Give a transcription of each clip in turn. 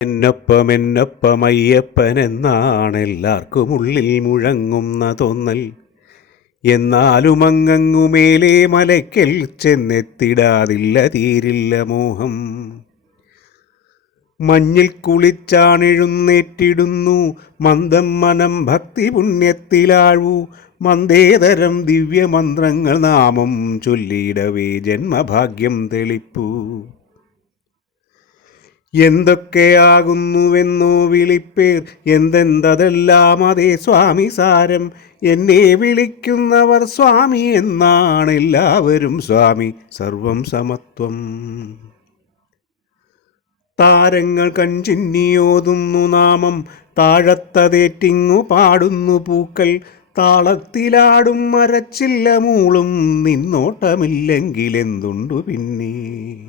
എന്നൊപ്പം അയ്യപ്പനെന്നാണെല്ലാവർക്കും ഉള്ളിൽ മുഴങ്ങുന്ന തോന്നൽ. എന്നാലും അങ്ങങ്ങുമേലെ മലയ്ക്കൽ ചെന്നെത്തിടാതില്ല തീരില്ല മോഹം. മഞ്ഞിൽ കുളിച്ചാണെഴുന്നേറ്റിടുന്നു മന്ദം മനം ഭക്തി പുണ്യത്തിലാഴൂ. മന്ദേതരം ദിവ്യമന്ത്രങ്ങൾ നാമം ചൊല്ലിയിടവേ ജന്മഭാഗ്യം തെളിപ്പൂ. എന്തൊക്കെയാകുന്നുവെന്നോ വിളിപ്പേർ, എന്തെന്തതെല്ലാം അതേ സ്വാമി സാരം. എന്നെ വിളിക്കുന്നവർ സ്വാമി എന്നാണെല്ലാവരും സ്വാമി, സർവം സമത്വം. താരങ്ങൾ കൺചിന്നിയോതുന്നു നാമം, താഴത്തതേറ്റിങ്ങു പാടുന്നു പൂക്കൾ. താളത്തിലാടും മരച്ചില്ല മൂളും, നിന്നോട്ടമില്ലെങ്കിലെന്തുണ്ടു പിന്നെ.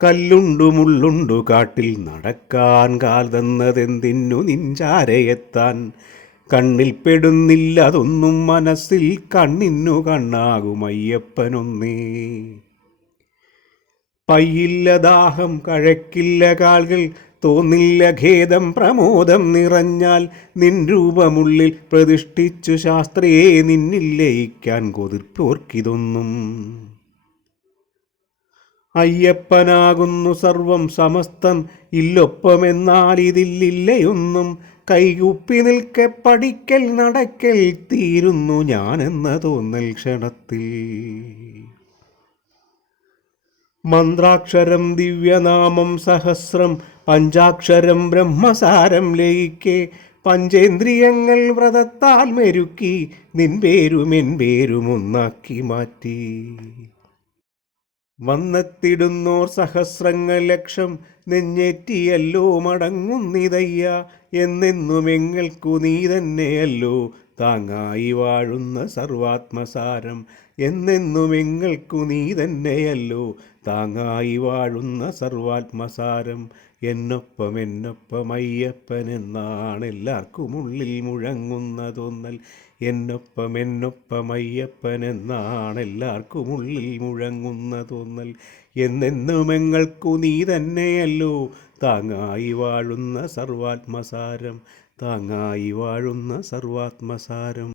കല്ലുണ്ടു മുള്ളുണ്ടു കാട്ടിൽ നടക്കാൻ, കാൽ തന്നതെന്തിന്നു നിൻചാരയെത്താൻ. കണ്ണിൽ പെടുന്നില്ലതൊന്നും മനസ്സിൽ, കണ്ണിന്നു കണ്ണാകും അയ്യപ്പനൊന്നേ. പയ്യില്ല ദാഹം കഴക്കില്ല കാൽകൾ, തോന്നില്ല ഖേദം പ്രമോദം നിറഞ്ഞാൽ. നിൻ രൂപമുള്ളിൽ പ്രതിഷ്ഠിച്ചു ശാസ്ത്രിയെ, നിന്നിൽ ലയിക്കാൻ കൊതിർപ്പോർക്കിതൊന്നും. അയ്യപ്പനാകുന്നു സർവം സമസ്തം, ഇല്ലൊപ്പമെന്നാൽ ഇതില്ലില്ലയൊന്നും. കൈകൂപ്പി നിൽക്കെ പഠിക്കൽ നടക്കൽ, തീരുന്നു ഞാനെന്ന തോന്നൽ ക്ഷണത്തിൽ. മന്ത്രാക്ഷരം ദിവ്യനാമം സഹസ്രം, പഞ്ചാക്ഷരം ബ്രഹ്മസാരം ലയിക്കെ. പഞ്ചേന്ദ്രിയങ്ങൾ വ്രതത്താൽ മെരുക്കി, നിൻപേരും എൻ പേരും ഒന്നാക്കി മാറ്റി. വന്നെത്തിടുന്നോർ സഹസ്രങ്ങൾ ലക്ഷം, നെഞ്ഞേറ്റിയല്ലോ മടങ്ങുന്നിതയ്യ. എന്നെന്നുമെങ്ങൾക്കു നീ തന്നെയല്ലോ താങ്ങായി വാഴുന്ന സർവാത്മസാരം. എന്നെന്നുമെങ്ങൾക്കു നീ തന്നെയല്ലോ താങ്ങായി വാഴുന്ന സർവാത്മസാരം. എന്നൊപ്പം അയ്യപ്പനെന്നാണെല്ലാവർക്കും ഉള്ളിൽ മുഴങ്ങുന്ന തോന്നൽ. എന്നൊപ്പം അയ്യപ്പനെന്നാണെല്ലാവർക്കും ഉള്ളിൽ മുഴങ്ങുന്ന തോന്നൽ. എന്നെന്നുമെങ്ങൾക്കു നീ തന്നെയല്ലോ താങ്ങായി വാഴുന്ന സർവാത്മസാരം, താങ്ങായി വാഴുന്ന സർവാത്മസാരം.